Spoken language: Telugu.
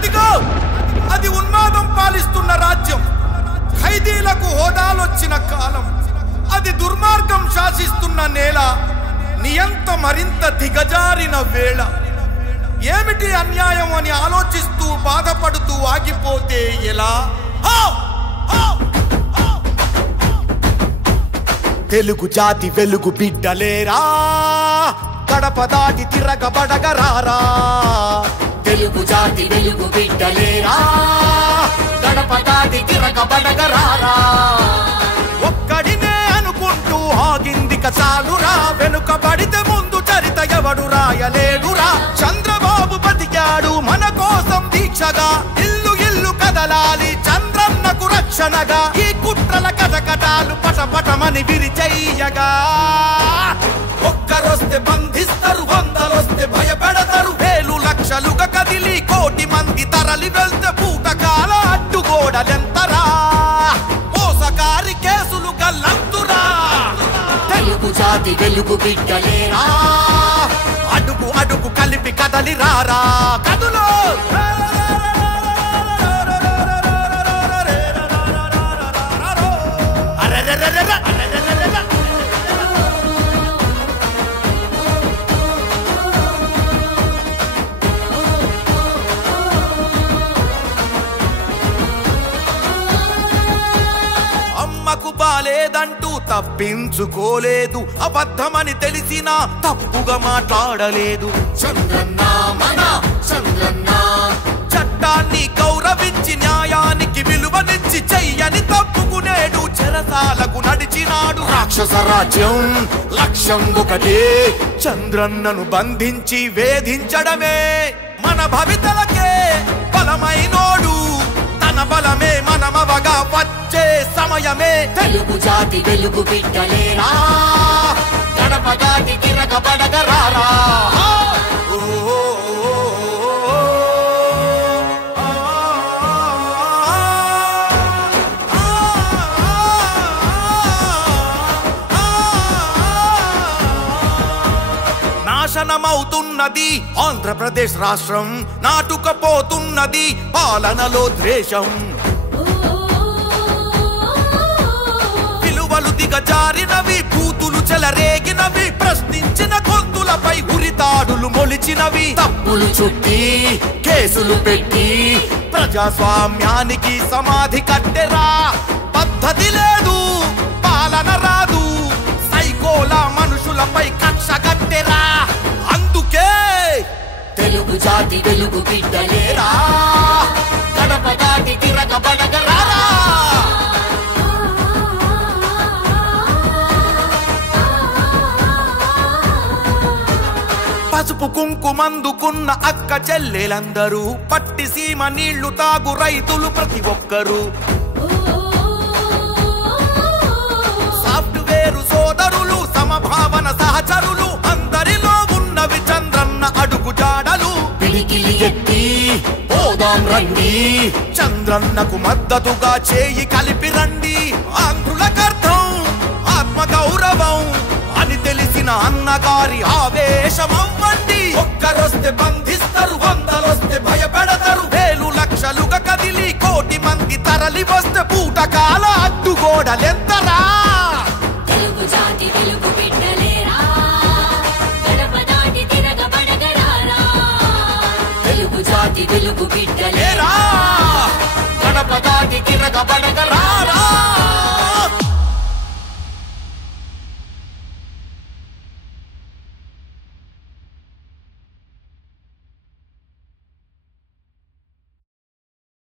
అదిగో అది ఉన్మాదం పాలిస్తున్న రాజ్యం, ఖైదీలకు హోదాలొచ్చిన కాలం, అది దుర్మార్గం శాసిస్తున్న నేల, నియంత మరింత దిగజారిన వేళ. ఏమిటి అన్యాయం అని ఆలోచిస్తూ బాధపడుతూ ఆగిపోతే ఎలా? తెలుగు జాతి వెలుగు బిడ్డలేరా, గడప దాటి తిరగబడగరారా. తెలుగు జాతి వెలుగు బిడ్డలేరా, గడప దాటి తిరగబడగరారా. ఒక్కడినే అనుకుంటూ ఆగిందిక చాలురా, వెనుకబడితే ముందు చరిత ఎవడు రాయలేడురా. చంద్రబాబు బతికాడు మన కోసం దీక్షగా, ఇల్లు ఇల్లు కదలాలి చంద్రన్నకు రక్షణగా. ఈ కుట్రల కటకటాలు పటపటమని విరిచెయ్యగా, ఒక్కరొస్తే బంధిస్తారు, వందలొస్తే భయపెడతారు. వేలు లక్షలుగా కదిలి కోటి మంది తరలి వెళ్తే పూటకాల అడ్డుగోడలెంతరా, మోసకారి కేసులు గల్లంతురా. తెలుగు జాతి వెలుగు బిడ్డలేరా, అడుగు అడుగు కలిపి కదలి రారా. కదులో అమ్మకు బాలేదంటూ తప్పించుకోలేదు, అబద్ధమని తెలిసినా తప్పుగా మాట్లాడలేదు. చంద్రన్న మన చంద్రన్న, చట్టాన్ని గౌరవించి న్యాయానికి విలువనిచ్చి చెయ్యని తప్పుకునేడు చెరసాలకు నడిచినాడు. రాక్షస రాజ్యం లక్ష్యం ఒకటే, చంద్రన్నను బంధించి వేధించడమే. మన భవితలకే బలమైనోడు, తన బలమే మనమవగా వచ్చే సమయమే. తెలుగు జాతి వెలుగు బిడ్డలేరా, గడప దాటి తిరగబడగరారా. నాశనమవుతున్నది ఆంధ్రప్రదేశ్ రాష్ట్రం, నాటుకపోతున్నది పాలనలో ద్వేషం. విలువలు దిగజారినవి, బూతులు చెలరేగినవి, ప్రశ్నించిన గొంతులపై ఉరితాడులు మొలిచినవి. తప్పులు చుట్టి కేసులు పెట్టి ప్రజాస్వామ్యానికి సమాధి కట్టెరా. పద్ధతి లేదు, పాలన రాదు, సైకోల మనుషులపై కక్ష కట్టెరా. అందుకే తెలుగు జాతి వెలుగు బిడ్డలేరా, గడప దాటి తిరగబడగరారా. పసుపు కుంకుమందుకున్న అక్క చెల్లెలందరూ, పట్టి సీమ నీళ్లు తాగు రైతులు ప్రతి ఒక్కరు, సాఫ్ట్వేరు సోదరులు, సమభావన సహచరులు, అందరిలో ఉన్నవి చంద్రన్న అడుగు జాడలు. పిడికిలి ఎత్తి పోదాం రండి, చంద్రన్నకు మద్దతుగా చేయి కలిపి రండి. ఆంధ్రులకర్థం ఆత్మగౌరవం అని తెలిసిన అన్నగారి ఆవేశమవ్వండి. ఒక్కరొస్తే బంధిస్తారు, వందలొస్తే భయపెడతారు. వేలు లక్షలుగా కదిలి కోటి మంది తరలి వస్తే పూటకాల అడ్డుగోడలెంతరా. తెలుగు జాతి వెలుగు బిడ్డలేరా, గడప దాటి తిరగబడగరారా. తెలుగు జాతి వెలుగు బిడ్డలేరా.